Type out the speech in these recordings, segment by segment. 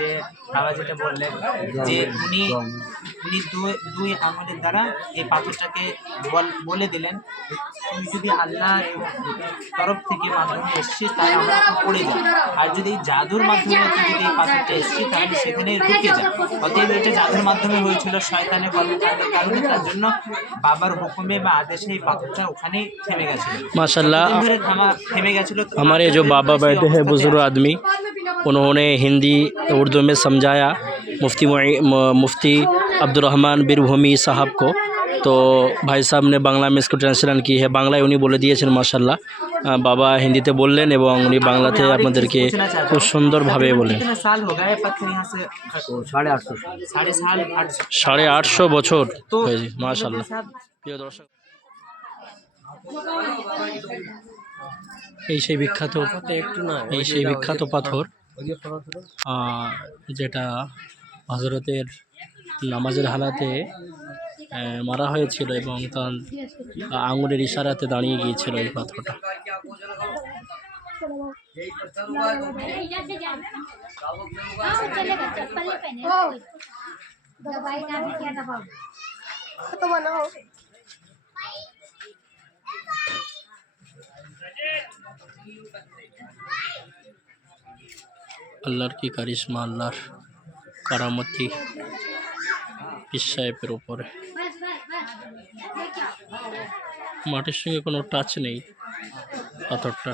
যে বাবা যেটা বললেন যে উনি উনি দুই দুই আঙুলের দ্বারা এই পাথরটাকে বল- বলে দিলেন তুমি যদি আল্লাহ তরফ থেকে মাধ্যমে এসছিস তাহলে আমরা এখন পড়ে যাই আর যদি এই জাদুর মাধ্যমে তুই যদি এই পাথরটা এসছিস তাহলে সেখানে ঢুকে যায় অতএব এটা জাদুর মাধ্যমে হয়েছিল শয়তানের কর্মকাণ্ডের কারণে তার জন্য বাবার হুকুমে বা আদেশে এই পাথরটা ওখানেই থেমে গেছিল माशाल्लाह কতদিন ধরে থামা থেমে গেছিল তো हमारे जो बाबा बैठे हैं बुज़ुर्ग आदमी उन्होंने हिंदी उर्दू में समझाया मुफ्ती मुई- म- मुफ्ती अब्दुलरहमान বীরভূমি साहब को তো ভাই সাহেব ने বাংলা में इसको ट्रांसलेशन की है বাংলায় উনি বলে দিয়েছেন মাশাল্লাহ আহ, বাবা হিন্দিতে বললেন এবং উনি বাংলাতে আপনাদেরকে খুব সুন্দরভাবে বলেন कितना साल हो गया है पत्थर यहाँ से साढ़े आठ सौ साढ़े साल आठ সাড়ে আটশো বছর तो হয়েছে মাশাল্লাহ साहब প্রিয় দর্শক এই সেই বিখ্যাত এই সেই বিখ্যাত পাথর আহ, যেটা হজরতের নামাজের হালাতে মারা হয়েছিল এবং তার আঙুলের ইশারাতে দাঁড়িয়ে গিয়েছিল এই পাথরটা। আল্লাহর কি কারিশমা আল্লাহর কারামতি পীর সাহেবের ওপরে মাটির সঙ্গে কোনো টাচ নেই পাথরটা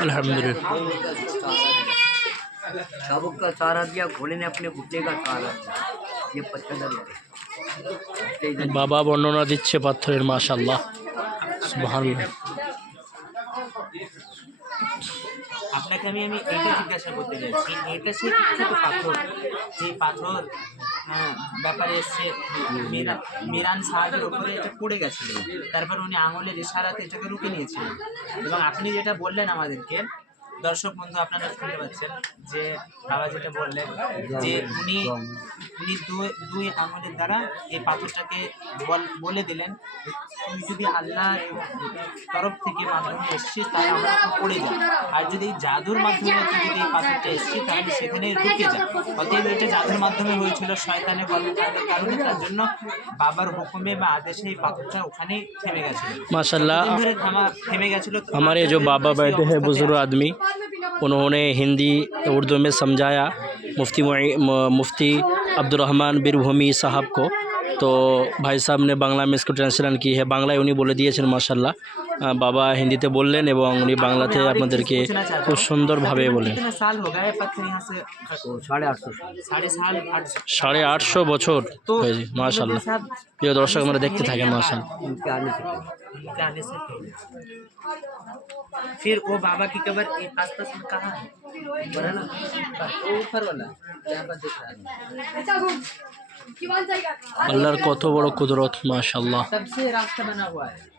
الحمد للہ سبق کا سارا دیا، گھوڑے نے اپنے گھٹنے کا سہارا دیا۔ یہ پتھر ہے۔ বাবা বর্ণনা দিচ্ছে পাথরের মাশাল্লাহ সুবহানাল্লাহ। আপনাকে আমি করতে চাইছি পাথর? যে পাথর হ্যাঁ, ব্যাপারে মিরান সাহেবের পড়ে তারপর উনি আঙুলের ইশারাতে এটাকে রুখে নিয়েছিলেন। এবং আপনি যেটা বললেন আমাদেরকে দর্শক বন্ধু আপনারা শুনতে পাচ্ছেন যে বাবা যেটা বললেন যে উনি উনি দুই দুই আঙুলের দ্বারা এই পাথরটাকে বল- বলে দিলেন তুমি যদি আল্লাহ তরফ থেকে মাধ্যমে এসছিস তাহলে আমরা এখন পড়ে যাই আর যদি এই জাদুর মাধ্যমে তুই যদি এই পাথরটা এসছিস তাহলে সেখানে ঢুকে যায় অতএব এটা জাদুর মাধ্যমে হয়েছিল শয়তানের কর্মকাণ্ডের কারণে তার জন্য বাবার হুকুমে বা আদেশে এই পাথরটা ওখানেই থেমে গেছিল माशाल्लाह কতদিন ধরে থামা থেমে গেছিল তো हमारे जो बाबा बैठे हैं बुज़ुर्ग आदमी انہوں نے ہندی اردو میں سمجھایا۔ مفتی مفتی عبد الرحمٰن بیربھومی صاحب کو۔ تو بھائی صاحب نے بنگلہ میں اس کو ٹرانسلیشن کی ہے۔ بنگلہ انہیں بولے، دیے ماشاء اللہ বাবা হিন্দিতে বললেন এবং উনি বাংলাতে আপনাদেরকে খুব সুন্দরভাবে বলেন कितना साल हो गया है पत्थर यहाँ से साढ़े आठ सौ साढ़े साल आठ সাড়ে আটশো বছর तो হয়েছে মাশাল্লাহ साहब প্রিয় দর্শক আমরা দেখতে থাকেন মাশাল্লাহ इनके आने से पहले। इनके आने से पहले फिर वो बाबा की कबर एक आस पास में कहाँ है ऊपर है ना वो ऊपर वाला यहाँ पर दिख रहा है আল্লাহর কত বড় কুদরত মাশাল্লাহ तब से रास्ता बना हुआ है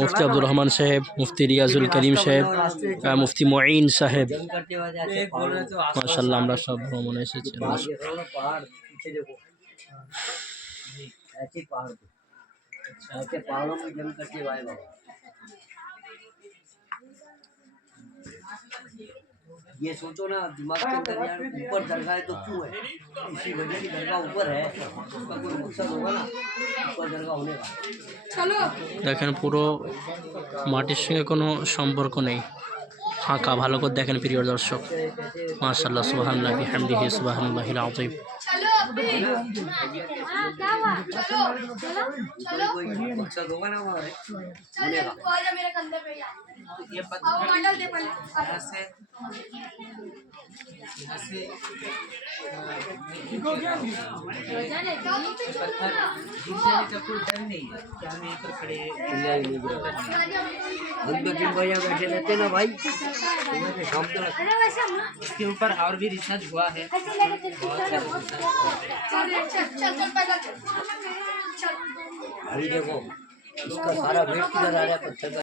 مفتی عبد الرحمن صاحب، مفتی ریاض الکریم صاحب مفتی معین صاحب۔ ماشاء اللہ ہمارا سب ভ্রমণে ایسے پہاڑوں میں جم کر کے بھائی بابا पहाड़ थे ऐसे पहाड़ों में जंग करके हुआ है बाबा ये सोचो ना दिमाग के अंदर यार ऊपर दरगाह है तो क्यों है इसी वजह की दरगाह ऊपर है उसका कोई मकसद होगा ना ऊपर दरगाह होने का দেখেন পুরো মাটির সঙ্গে কোনো সম্পর্ক নেই ফাঁকা ভালো করে দেখেন প্রিয় দর্শক মাশাল্লাহ সুবাহান্লাহ বিহামদিহি সুবাহান্লাহিল আযীম اس کے اوپر اور بھی ریسرچ ہوا ہے۔ 알려고 이거 사람 왜 기다려